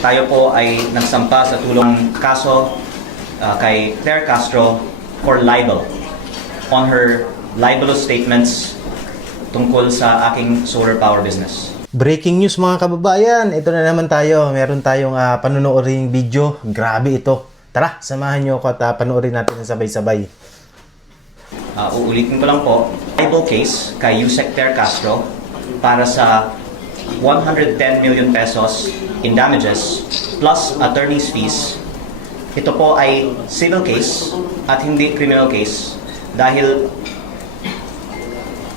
tayo po ay nagsampa sa tulong kaso kay Claire Castro for libel on her libelous statements tungkol sa aking solar power business. Breaking news mga kababayan, ito na naman tayo. Meron tayong panunuoring video. Grabe ito. Tara, samahan nyo ako at panuorin natin ng sabay-sabay. Uulitin ko lang po, libel case kay Yusek Claire Castro para sa 110 million pesos in damages plus attorney's fees. Ito po ay civil case at hindi criminal case dahil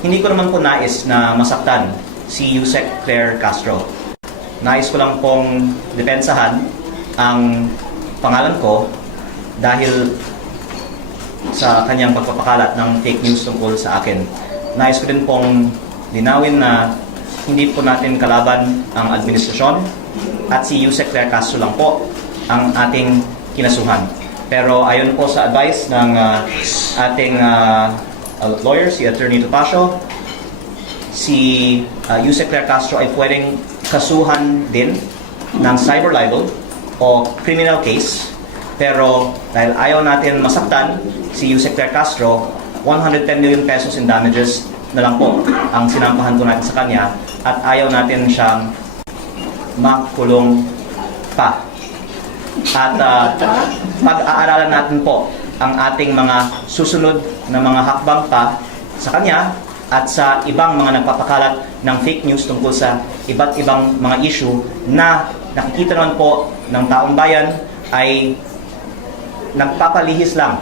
hindi ko naman po nais na masaktan si Yusek Claire Castro. Nais ko lang pong depensahan ang pangalan ko dahil sa kanyang pagpapakalat ng fake news tungkol sa akin. Nais ko din pong linawin na hindi po natin kalaban ang administrasyon at si Yusek Claire Castro lang po ang ating kinasuhan. Pero ayon po sa advice ng ating lawyer, si Attorney Topacio, si Yusek Claire Castro ay pwedeng kasuhan din ng cyber libel o criminal case. Pero dahil ayaw natin masaktan si Yusek Claire Castro, 110 million pesos in damages na lang po ang sinampahan po natin sa kanya at ayaw natin siyang makulong pa. At pag-aaralan natin po ang ating mga susunod na mga hakbang pa sa kanya at sa ibang mga nagpapakalat ng fake news tungkol sa iba't ibang mga issue na nakikita naman po ng taong bayan ay nagpapalihis lang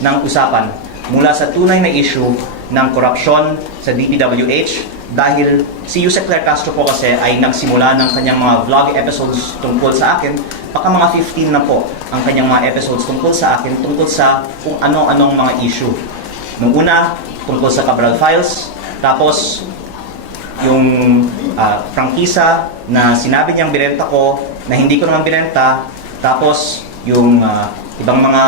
ng usapan mula sa tunay na issue ng korupsyon sa DPWH dahil si Yusek Claire Castro po kasi ay nagsimula ng kanyang mga vlog episodes tungkol sa akin, baka mga 15 na po ang kanyang mga episodes tungkol sa akin, tungkol sa kung ano-anong mga issue. Nung una, tungkol sa Cabral Files, tapos yung prangkisa na sinabi niyang binenta ko na hindi ko naman binenta, tapos yung ibang mga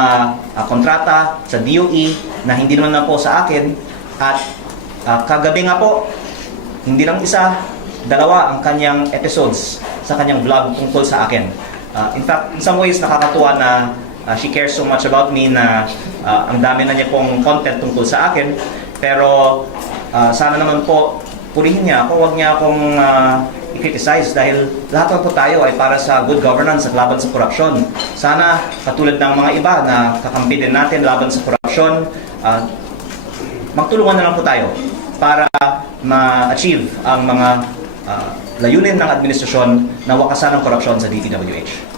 kontrata sa DOE na hindi naman na po sa akin, at kagabi nga po, hindi lang isa, dalawa ang kanyang episodes sa kanyang vlog tungkol sa akin. In fact, in some ways, nakakatuwa na she cares so much about me na ang dami na niya pong content tungkol sa akin. Pero sana naman po, purihin niya ako, huwag niya akong i-criticize dahil lahat naman po tayo ay para sa good governance at laban sa korupsyon. Sana, katulad ng mga iba na kakampi din natin laban sa korupsyon, magtulungan na lang po tayo para ma-achieve ang mga layunin ng administrasyon na wakasan ng korupsyon sa DPWH.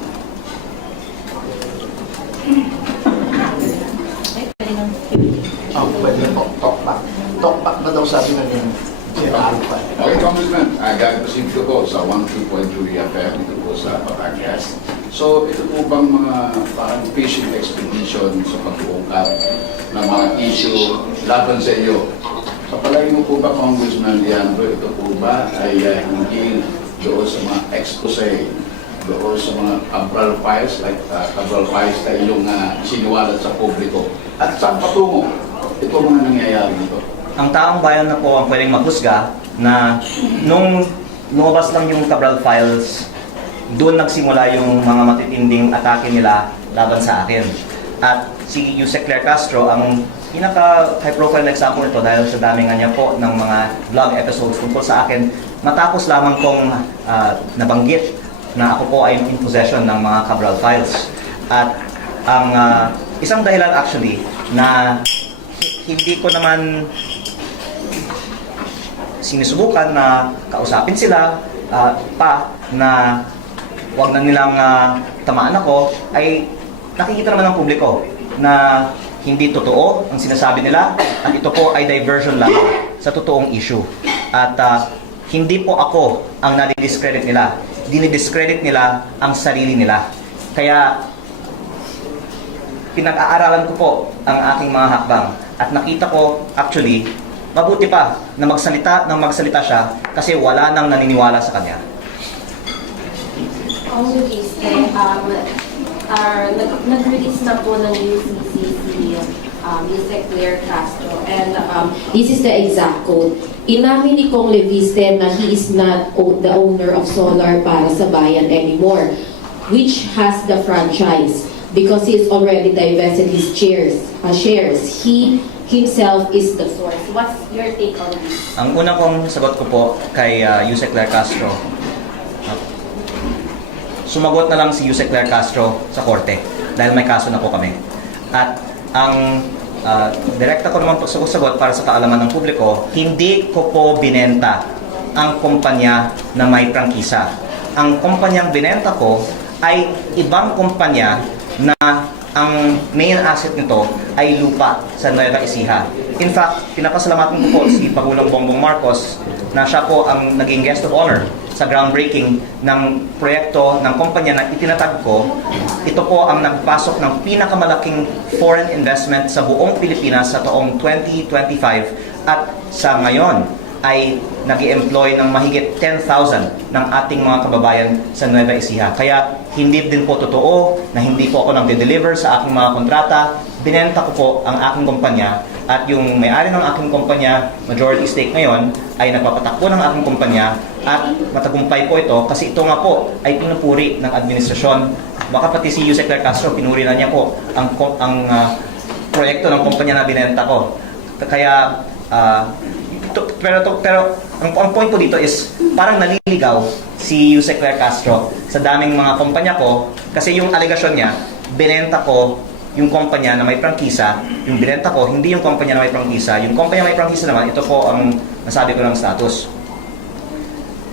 Pwede po, talkback. Talkback na daw sabi na yung Okay, Congressman, gagawin ko po sa 12.2 FM, ito po sa Batangas. So, ito po bang mga parang fishing expedition sa pag-uungkap ng mga issue laban sa iyo? Sa palagi mo po ba, Congressman Leandro, ito po ba ay hindi doon sa mga expose, doon sa mga Cabral Files, like Cabral Files na iyong siniwalat sa publiko? At saan patungo ito mga nangyayari nito? Ang taong bayan na po ang pwedeng maghusga na nung lumabas lang yung Cabral Files, doon nagsimula yung mga matitinding atake nila laban sa akin. At si Yusek Claire Castro ang pinaka-high profile na example nito dahil sa dami nga niya po ng mga vlog episodes tungkol sa akin matapos lamang kong nabanggit na ako po ay in possession ng mga Cabral Files. At ang isang dahilan actually na hindi ko naman sinusubukan na kausapin sila pa na wag na nilang tamaan ako ay nakikita naman ng publiko na hindi totoo ang sinasabi nila at ito po ay diversion lang sa totoong issue. At hindi po ako ang nadi-discredit nila. Dinidiscredit nila ang sarili nila. Kaya pinag-aaralan ko po ang aking mga hakbang at nakita ko actually mabuti pa na magsalita siya kasi wala nang naniniwala sa kanya. Nag-release na po ng UCC si Yusek Claire Castro, and this is the exact quote. Inamin ni Kong Leviste na he is not the owner of solar para sa bayan anymore. which has the franchise because he is already divested his shares. He himself is the source. What's your take on this? Ang una kong sagot ko po kay Yusek Claire Castro, sumagot na lang si Yusek Claire Castro sa korte dahil may kaso na po kami. At ang direkta ko naman po sagot para sa kaalaman ng publiko, hindi ko po binenta ang kumpanya na may prangkisa. Ang kumpanyang binenta ko ay ibang kumpanya na ang main asset nito ay lupa sa Nueva Ecija. In fact, pinapasalamatan ko po si Pangulong Bongbong Marcos na siya po ang naging guest of honor sa groundbreaking ng proyekto ng kumpanya na itinatag ko. Ito po ang nagpasok ng pinakamalaking foreign investment sa buong Pilipinas sa taong 2025 at sa ngayon ay nag-i-employ ng mahigit 10,000 ng ating mga kababayan sa Nueva Ecija. Kaya hindi din po totoo na hindi po ako nang-deliver sa aking mga kontrata. Binenta ko po ang aking kumpanya at yung may-ari ng aking kumpanya, majority stake ngayon, ay nagpapatakbo ng aking kumpanya at matagumpay po ito kasi ito nga po ay pinupuri ng administrasyon. Baka pati si Yusek Claire Castro, pinuri na niya po ang proyekto ng kumpanya na binenta ko. Kaya pero ang point ko dito is parang naliligaw si Yusek Claire Castro sa daming mga kumpanya ko kasi yung alegasyon niya, binenta ko yung kumpanya na may prangkisa, yung binenta ko, hindi yung kumpanya na may prangkisa. Yung kumpanya na may prangkisa naman, ito po ang nasabi ko ng status.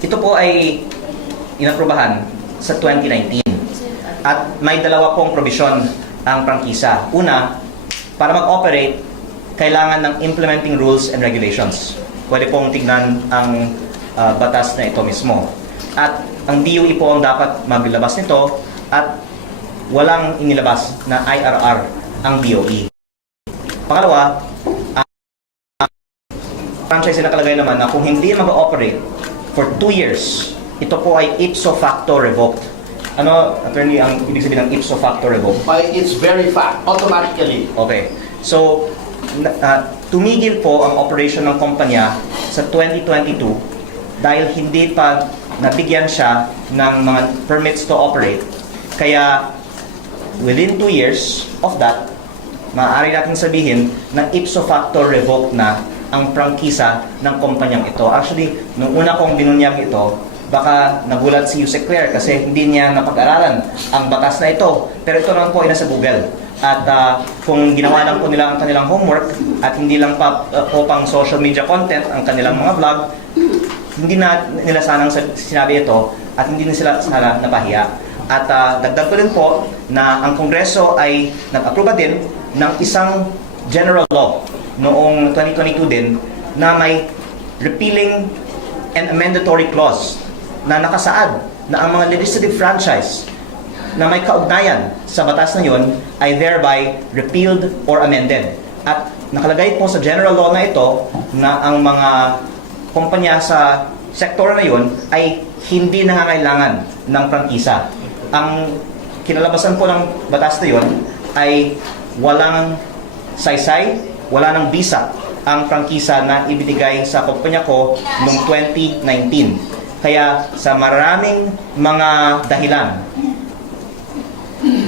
Ito po ay inaprubahan sa 2019 at may dalawa pong probisyon ang prangkisa. Una, para mag-operate, kailangan ng implementing rules and regulations. Pwede pong tignan ang batas na ito mismo. At ang DOE po ang dapat maglabas nito at walang inilabas na IRR ang DOE. Pangalawa, ang franchise na nakalagay naman na kung hindi mag-operate for 2 years, ito po ay ipso facto revoked. Ano, attorney, ang ibig sabihin ng ipso facto revoked? By its very fact, automatically. Okay. So, tumigil po ang operation ng kumpanya sa 2022 dahil hindi pa nabigyan siya ng mga permits to operate. Kaya, within 2 years of that, maaari natin sabihin na ipso facto revoked na ang prangkisa ng kumpanyang ito. Actually, nung una kong binunyag ito, baka nagulat si Yusek Claire kasi hindi niya napag-aralan ang batas na ito. Pero ito naman po ay nasa Google. At kung ginawa lang po nila ang kanilang homework at hindi lang po pang social media content ang kanilang mga vlog, hindi na nila sanang sinabi ito at hindi na sila sana napahiya. At dagdag ko din po na ang Kongreso ay nag-aproba din ng isang general law noong 2022 din na may repealing and amendatory clause na nakasaad na ang mga legislative franchise na may kaugnayan sa batas na yun ay thereby repealed or amended. At nakalagay po sa general law na ito na ang mga kumpanya sa sektor na yun ay hindi nangangailangan ng prangkisa. Ang kinalabasan po ng batas na yun ay walang saysay, wala ng visa ang prangkisa na ibinigay sa kumpanya ko noong 2019. Kaya sa maraming mga dahilan,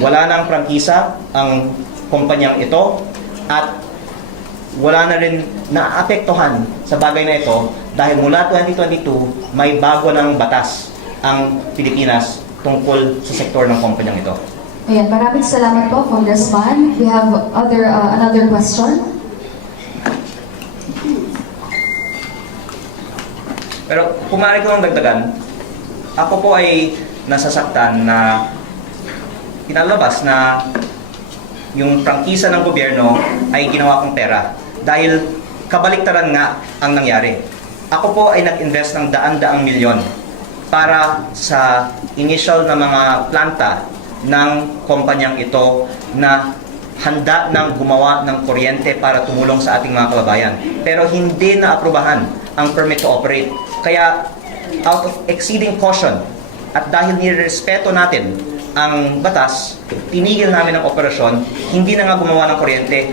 wala nang prangkisa ang kumpanyang ito at wala na rin naapektuhan sa bagay na ito dahil mula 2022 may bago ng batas ang Pilipinas tungkol sa sektor ng kumpanyang ito. Ayan, maraming salamat po, Congressman. We have another question. Pero kung maaari ko ng dagdagan, ako po ay nasasaktan na pinalabas na yung prangkisa ng gobyerno ay ginawa kong pera dahil kabaliktaran nga ang nangyari. Ako po ay nag-invest ng daan-daang milyon para sa initial na mga planta ng kumpanyang ito na handa nang gumawa ng kuryente para tumulong sa ating mga kababayan. Pero hindi na aprubahan ang permit to operate. Kaya out of exceeding caution at dahil nirespeto natin ang batas, tinigil namin ang operasyon, hindi na nga gumawa ng kuryente.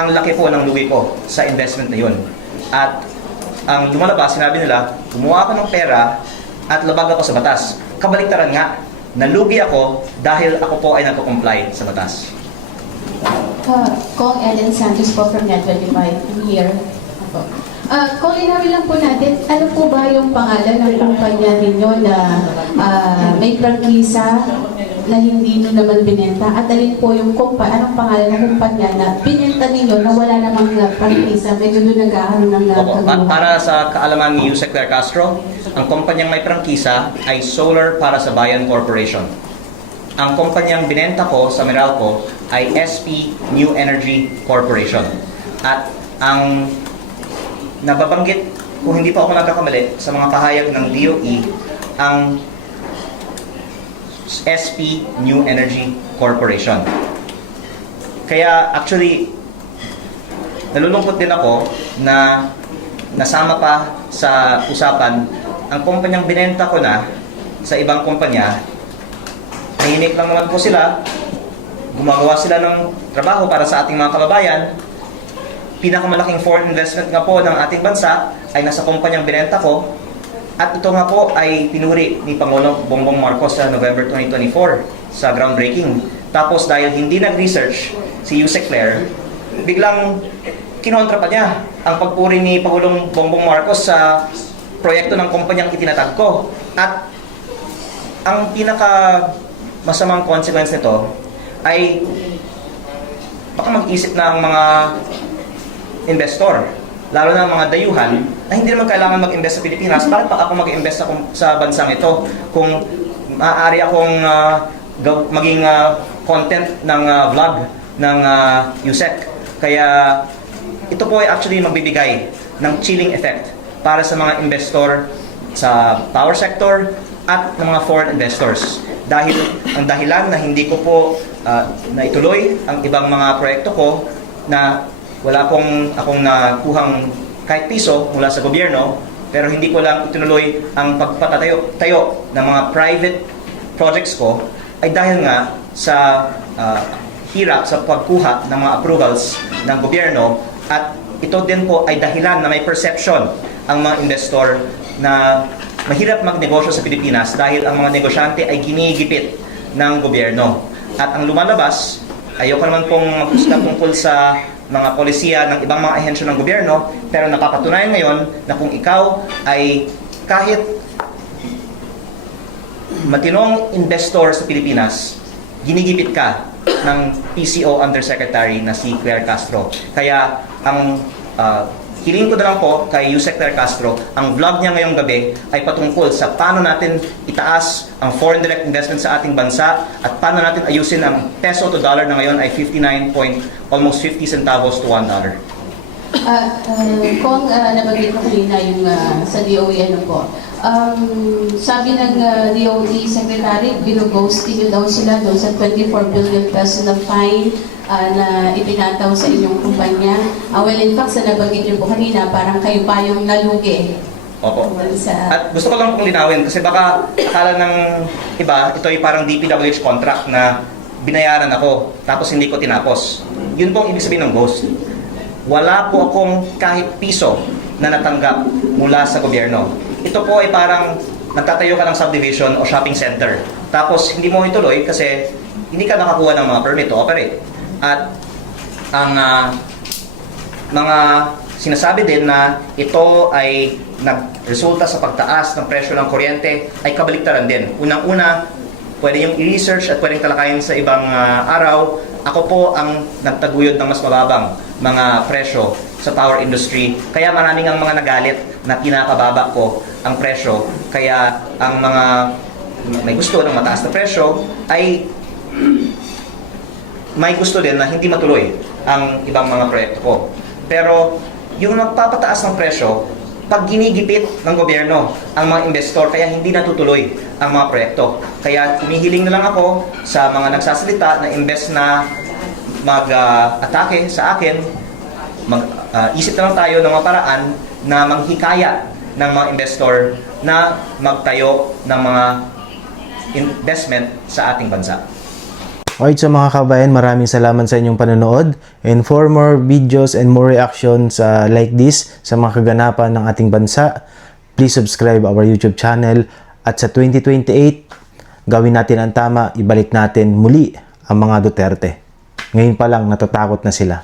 Ang laki po ng lugi ko sa investment na yun. At ang lumalabas, sinabi nila, gumawa ako ng pera at labag ako sa batas. Kabaliktaran nga, nalugi ako dahil ako po ay nagko-comply sa batas. Kong Ellen Santos po from Net25. I'm here. Kung linawin lang po natin, ano po ba yung pangalan ng kumpanya ninyo na may prangkisa na hindi nyo naman binenta? At alin po yung anong pangalan ng kumpanya na binenta ninyo na wala namang prangkisa? Medyo doon nagkakaroon ng Opo, kaguluhan. para sa kaalaman ni Yusek Claire Castro, ang kumpanyang may prangkisa ay Solar para sa Bayan Corporation. Ang kumpanyang binenta ko sa Meralco ay SP New Energy Corporation. At ang nababanggit, kung hindi pa ako nagkakamali, sa mga pahayag ng DOE, ang SP New Energy Corporation. Kaya actually, nalulungkot din ako na nasama pa sa usapan ang kumpanyang binenta ko na sa ibang kumpanya. Nahinik lang naman po sila, gumagawa sila ng trabaho para sa ating mga kababayan. Pinakamalaking foreign investment nga po ng ating bansa ay nasa kumpanyang binenta ko. At ito nga po ay pinuri ni Pangulong Bongbong Marcos sa November 2024 sa groundbreaking. Tapos dahil hindi nag-research si Yusek Claire, biglang kinontra pa niya ang pagpuri ni Pangulong Bongbong Marcos sa proyekto ng kumpanyang itinatag ko. At ang pinaka masamang consequence nito ay baka mag-isip na ang mga investor, lalo na mga dayuhan, na hindi naman kailangan mag-invest sa Pilipinas. Bakit pa ako mag-invest sa bansang ito kung maaari akong maging content ng vlog ng Yusek? Kaya ito po ay actually magbibigay ng chilling effect para sa mga investor sa power sector at ng mga foreign investors. Dahil ang dahilan na hindi ko po naituloy ang ibang mga proyekto ko na wala akong nakuhang kahit piso mula sa gobyerno, pero hindi ko lang itinuloy ang pagpatatayo ng mga private projects ko ay dahil nga sa hirap sa pagkuha ng mga approvals ng gobyerno. At ito din po ay dahilan na may perception ang mga investor na mahirap magnegosyo sa Pilipinas dahil ang mga negosyante ay ginigipit ng gobyerno. At ang lumalabas, ayoko naman pong maghusga tungkol sa mga polisiya ng ibang mga ahensya ng gobyerno, pero napapatunayan ngayon na kung ikaw ay kahit matinong investor sa Pilipinas, ginigipit ka ng PCO Undersecretary na si Claire Castro. Kaya ang hiling ko na lang po kay Yusek Claire Castro, ang vlog niya ngayong gabi ay patungkol sa paano natin itaas ang foreign direct investment sa ating bansa at paano natin ayusin ang peso to dollar na ngayon ay almost 50 centavos to $1. Kung nabanggit ko kanina yung sa DOE, ano po, sabi ng DOE Secretary, ginughosting nyo daw sila doon sa 24 billion pesos na fine na ipinataw sa inyong kumpanya. Well, in fact, sa nabanggit nyo po kanina, parang kayo pa yung nalugi. Opo. At gusto ko lang pong linawin kasi baka akala ng iba, ito ay parang DPWH contract na binayaran ako tapos hindi ko tinapos. Yun pong ibig sabihin ng ghost. Wala po akong kahit piso na natanggap mula sa gobyerno. Ito po ay parang nagtatayo ka ng subdivision o shopping center. Tapos hindi mo ituloy kasi hindi ka nakakuha ng mga permit to operate. At ang mga sinasabi din na ito ay nagresulta sa pagtaas ng presyo ng kuryente ay kabaliktaran din. Unang-una, pwede yung i-research at pwedeng talakayin sa ibang araw. Ako po ang nagtaguyod ng mas mababang mga presyo sa power industry. Kaya maraming ang mga nagalit na pinakababa ko ang presyo. Kaya ang mga may gusto ng mataas na presyo ay may gusto din na hindi matuloy ang ibang mga proyekto ko. Pero yung nagpapataas ng presyo, pag ginigipit ng gobyerno ang mga investor, kaya hindi natutuloy ang mga proyekto. Kaya humihiling na lang ako sa mga nagsasalita na imbes na mag-atake sa akin, isip na lang tayo ng mga paraan na manghikaya ng mga investor na magtayo ng mga investment sa ating bansa. Alright, so mga kabayan, maraming salamat sa inyong panonood. And for more videos and more reactions like this sa mga kaganapan ng ating bansa, please subscribe our YouTube channel. At sa 2028, gawin natin ang tama, ibalik natin muli ang mga Duterte. Ngayon pa lang natatakot na sila.